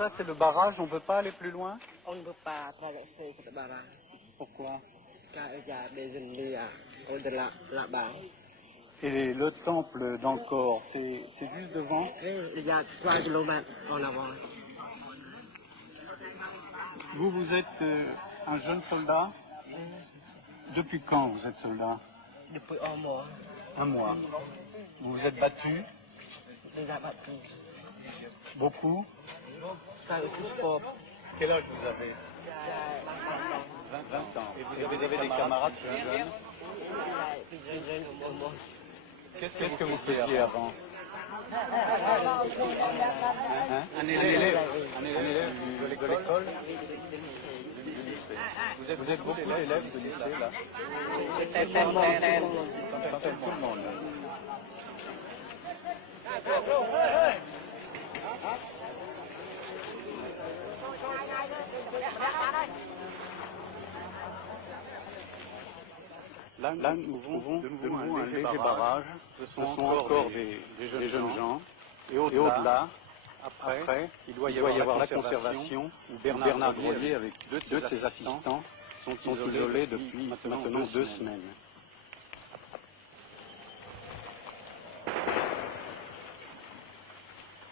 ça, c'est le barrage, on ne peut pas aller plus loin? On ne peut pas traverser ce barrage. Pourquoi? Car il y a des ennemis au-delà, là-bas. Et le temple d'Angkor, c'est juste devant? Et il y a 3 kilomètres en avant. Vous êtes un jeune soldat? Depuis quand vous êtes soldat? Depuis un mois. Un mois. Vous vous êtes battu? Déjà battu. Beaucoup? Ça aussi sport. Quel âge vous avez? Il y a 20 ans. Et vous avez des camarades plus jeunes? plus jeunes que moi. Qu'est-ce que vous faisiez avant? Un élève de l'école? Du lycée. Vous êtes beaucoup d'élèves de lycée là? Tout le monde. Là, nous trouvons de nouveau un léger barrage. Ce sont encore des jeunes gens. Et au-delà, après, il doit y avoir la conservation où Bernard Grelier, avec deux de ses assistants, sont isolés depuis maintenant 2 semaines.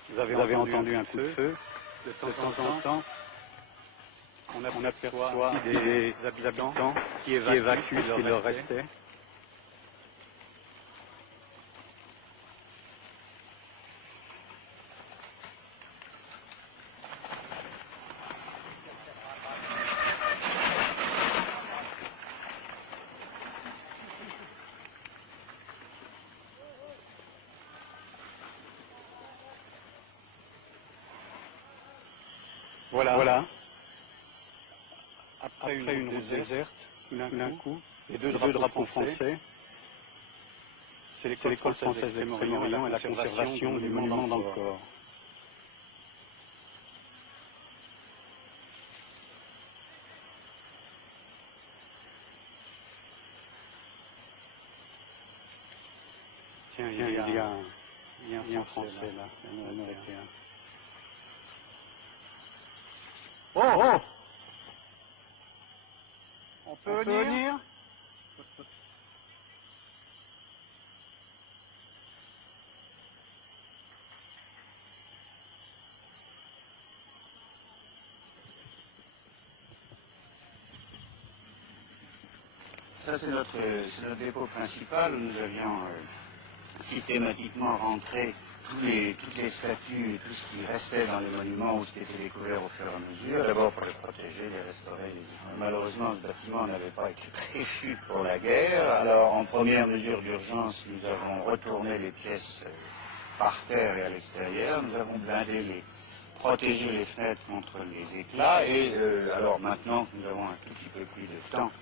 Vous avez entendu un coup de feu. De temps en temps, on aperçoit des habitants qui évacuent ce qu'il leur restait. Voilà. Après une route déserte, tout d'un coup, les deux drapeaux français, c'est l'école française d'Extrême-Orient et la conservation du monument d'Angkor. Tiens, il y a un Français là, un Européen. Oh! On peut venir? Ça, c'est notre dépôt principal où nous avions systématiquement rentré toutes les statues et tout ce qui restait dans les monuments ou ce qui était découvert au fur et à mesure, d'abord pour les protéger, les restaurer. Malheureusement, ce bâtiment n'avait pas été prévu pour la guerre. Alors, en première mesure d'urgence, nous avons retourné les pièces par terre et à l'extérieur. Nous avons blindé protégé les fenêtres contre les éclats. Et alors maintenant que nous avons un tout petit peu plus de temps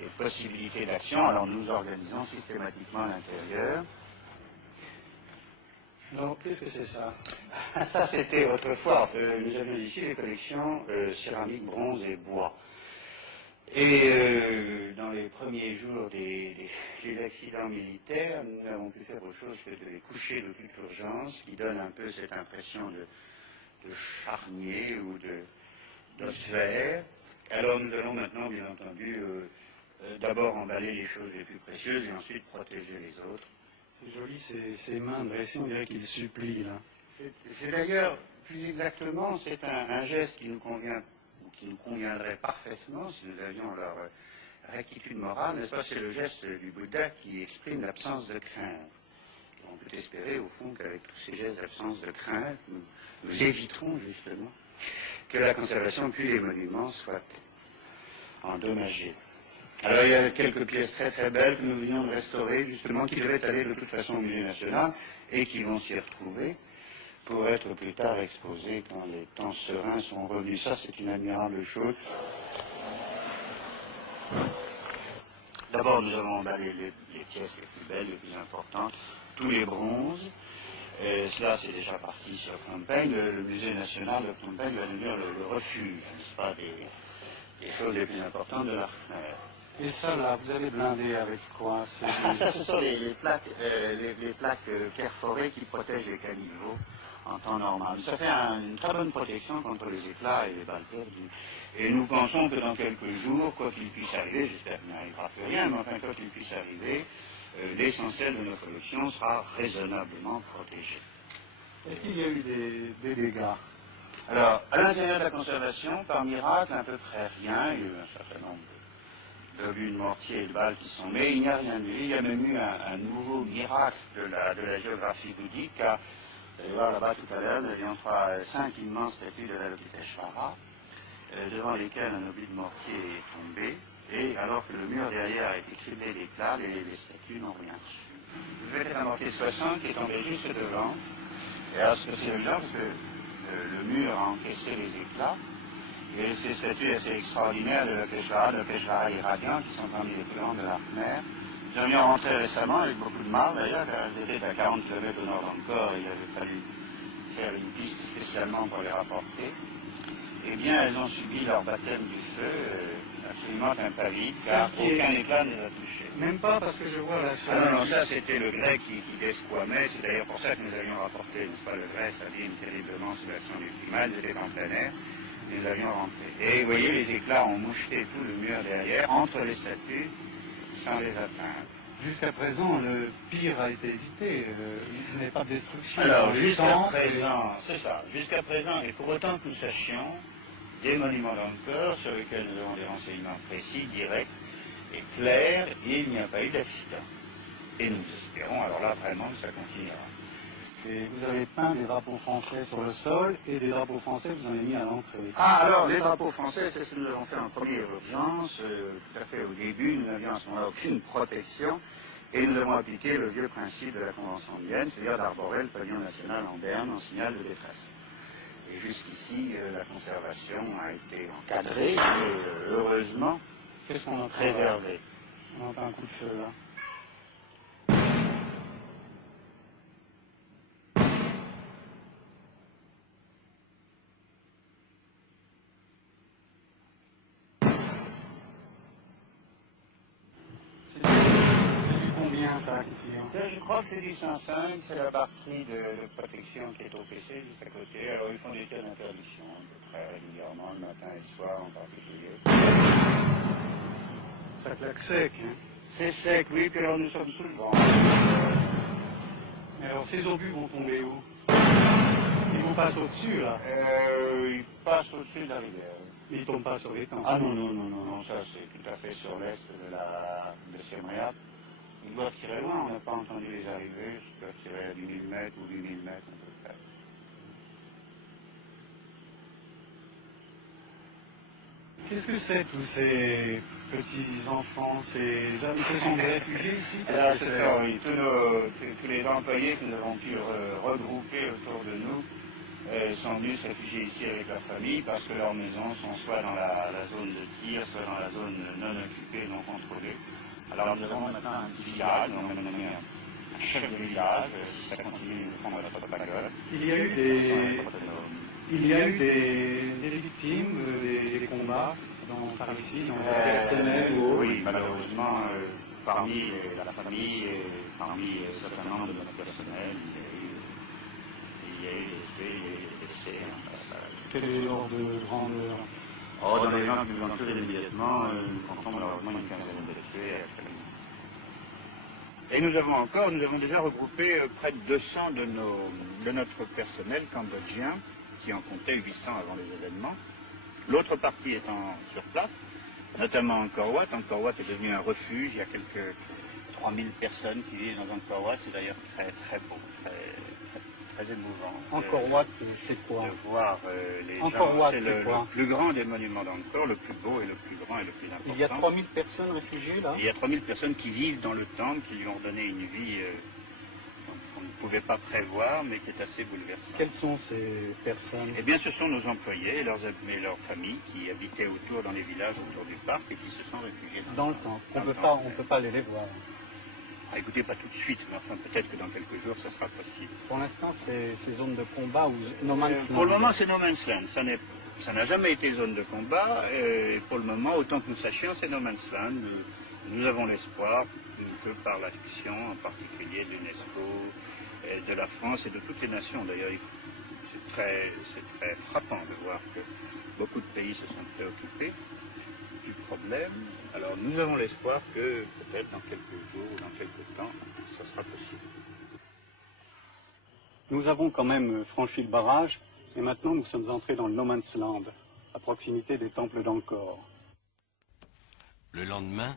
et de possibilités d'action, alors nous organisons systématiquement l'intérieur. Alors, qu'est-ce que c'est ça? Ça, c'était autrefois. Nous avions ici les collections céramique, bronze et bois. Et dans les premiers jours des accidents militaires, nous n'avons pu faire autre chose que de les coucher de toute urgence, qui donne un peu cette impression de charnier ou d'ossuaire. Alors nous allons maintenant, bien entendu, d'abord emballer les choses les plus précieuses et ensuite protéger les autres. C'est joli, ces mains dressées, on dirait qu'il supplie là. C'est d'ailleurs, plus exactement, c'est un geste qui nous convient, ou qui nous conviendrait parfaitement si nous avions leur rectitude morale, n'est-ce pas? C'est le geste du Bouddha qui exprime l'absence de crainte. Et on peut espérer, au fond, qu'avec tous ces gestes d'absence de crainte, nous éviterons justement que la conservation puis les monuments soient endommagés. Alors il y a quelques pièces très très belles que nous venions de restaurer, justement, qui devaient aller de toute façon au Musée national et qui vont s'y retrouver pour être plus tard exposées quand les temps sereins sont revenus. Ça, c'est une admirable chose. D'abord, nous avons emballé les pièces les plus belles, les plus importantes, tous les bronzes. Cela, c'est déjà parti sur Phnom Penh. Le musée national de Phnom Penh va devenir le refuge, n'est-ce pas, des choses les plus importantes de l'art khmer. Et ça là, vous avez blindé avec quoi? Ça, ce sont les plaques perforées qui protègent les caniveaux en temps normal. Ça fait une très bonne protection contre les éclats et les balles perdues. Et nous pensons que dans quelques jours, quoi qu'il puisse arriver, j'espère qu'il n'arrivera plus rien, mais enfin quoi qu'il puisse arriver, l'essentiel de nos collections sera raisonnablement protégé. Est-ce qu'il y a eu des dégâts? Alors, à l'intérieur de la conservation, par miracle, à peu près rien. Il y a eu un certain nombre d'obus de mortier et de balles qui sont, mais il n'y a rien eu. Il y a même eu un nouveau miracle de la géographie bouddhique, car, vous allez voir là-bas tout à l'heure, nous avions 5 immenses statues de l'Avalokiteshvara, devant lesquelles un obus de mortier est tombé, et alors que le mur derrière a été criblé d'éclats, les statues n'ont rien reçu. Vous avez un mortier 60 qui est tombé juste devant, et alors c'est évident parce que le mur a encaissé les éclats, et ces statues assez extraordinaires de l'Avalokiteshvara irradiant, qui sont parmi les plus grandes de la mer. Nous en avions rentré récemment avec beaucoup de mal d'ailleurs, car elles étaient à 40 km au nord d'Angkor, et il avait fallu faire une piste spécialement pour les rapporter. Eh bien, elles ont subi leur baptême du feu absolument impavide, car aucun éclat ne les a touchées. Même pas parce que je vois là sur... Ah non, ça c'était le grès qui desquamait, c'est d'ailleurs pour ça que nous avions rapporté, n'est-ce pas, le grès s'abîme terriblement sous l'action du climat, ils étaient en plein air, et nous avions rentré. Et vous voyez, les éclats ont moucheté tout le mur derrière, entre les statues, sans les atteindre. Jusqu'à présent, le pire a été évité, il n'y a pas de destruction. Alors, jusqu'à présent, c'est ça, jusqu'à présent, et pour autant que nous sachions, des monuments d'Angkor sur lesquels nous avons des renseignements précis, directs et clairs, il n'y a pas eu d'accident. Et nous espérons, alors là, vraiment, que ça continuera. Et vous avez peint des drapeaux français sur le sol, et des drapeaux français, vous en avez mis à l'entrée. Ah, alors, les drapeaux français, c'est ce que nous avons fait en première urgence. Tout à fait au début, nous n'avions à ce moment-là aucune protection, et nous avons appliqué le vieux principe de la Convention de Vienne, c'est-à-dire d'arborer le pavillon national en berne en signal de détresse. Et jusqu'ici, la conservation a été encadrée, et heureusement, Qu'est-ce qu'on entend préservée. On entend un coup de feu là. C'est du combien ça qui tire? Ça, je crois que c'est du 105, c'est la partie de protection qui est au PC juste à côté. Alors ils font des tirs d'interdiction, à peu près régulièrement, le matin et le soir en particulier. Ça claque sec, hein? C'est sec, oui, puis alors nous sommes sous le vent. Mais alors ces obus vont tomber où? Ils vont passer au-dessus là? Ils passent au-dessus de la rivière. Ils ne tombent pas sur les temps. Ah non, non, non, non, non, ça c'est tout à fait sur l'est de Siem Reap. Ils doivent tirer loin, on n'a pas entendu les arriver, ils doivent tirer à 10 000 mètres ou 8 000 mètres à peu près. Qu'est-ce que c'est tous ces petits enfants, ce sont des réfugiés ici? Alors c'est ça, oui, tous les employés que nous avons pu regrouper autour de nous sont venus se réfugier ici avec leur famille parce que leurs maisons sont soit dans la zone de tir, soit dans la zone non occupée, non contrôlée. Alors nous avons maintenant un petit village, nous avons nommé un chef de village, si ça continue, nous prendrons notre bagnole. Il y a eu des victimes, des combats par ici, dans le personnel ou autre? Oui, malheureusement, parmi la famille et parmi un certain nombre de notre personnel, il y a eu des décès en passage. Quel est l'ordre de grandeur? Oh, dans les gens qui nous entourent immédiatement, nous comptons malheureusement une quinzaine de tués actuellement. Et nous avons déjà regroupé près de 200 de notre personnel cambodgien, qui en comptait 800 avant les événements. L'autre partie étant sur place, notamment Angkor Wat. Angkor Wat est devenu un refuge, il y a quelques 3000 personnes qui vivent dans Angkor Wat, c'est d'ailleurs très très beau, très émouvant. Angkor Wat, c'est quoi? De voir les Angkor gens, Wat, c'est le plus grand des monuments d'Angkor, le plus beau et le plus grand et le plus important. Il y a 3000 personnes réfugiées là? Il y a 3000 personnes qui vivent dans le temple, qui lui ont donné une vie qu'on ne pouvait pas prévoir, mais qui est assez bouleversante. Quelles sont ces personnes? Eh bien, ce sont nos employés et leurs familles qui habitaient dans les villages autour du parc et qui se sont réfugiés dans le temple. On ne peut pas aller les voir. Ah, écoutez, pas tout de suite, mais enfin, peut-être que dans quelques jours, ça sera possible. Pour l'instant, c'est zones de combat ou No Man's Land? Pour le moment, c'est No Man's Land. Ça n'a jamais été zone de combat. Et pour le moment, autant que nous sachions, c'est No Man's Land. Nous avons l'espoir que par l'action, en particulier de l'UNESCO, de la France et de toutes les nations, d'ailleurs, très frappant de voir que beaucoup de pays se sont préoccupés du problème. Alors nous avons l'espoir que peut-être dans quelques jours ou dans quelques temps, ça sera possible. Nous avons quand même franchi le barrage et maintenant nous sommes entrés dans le No Man's Land, à proximité des temples d'Angkor. Le lendemain,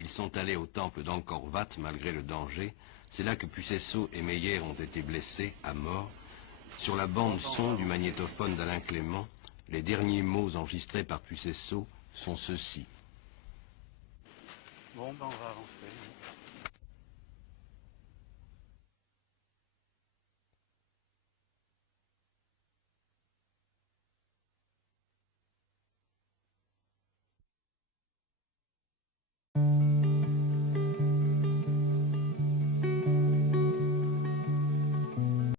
ils sont allés au temple d'Angkor Wat malgré le danger. C'est là que Pucesso et Meyer ont été blessés à mort. Sur la bande son du magnétophone d'Alain Clément, les derniers mots enregistrés par Pucesso sont ceux-ci. Bon, ben on va avancer.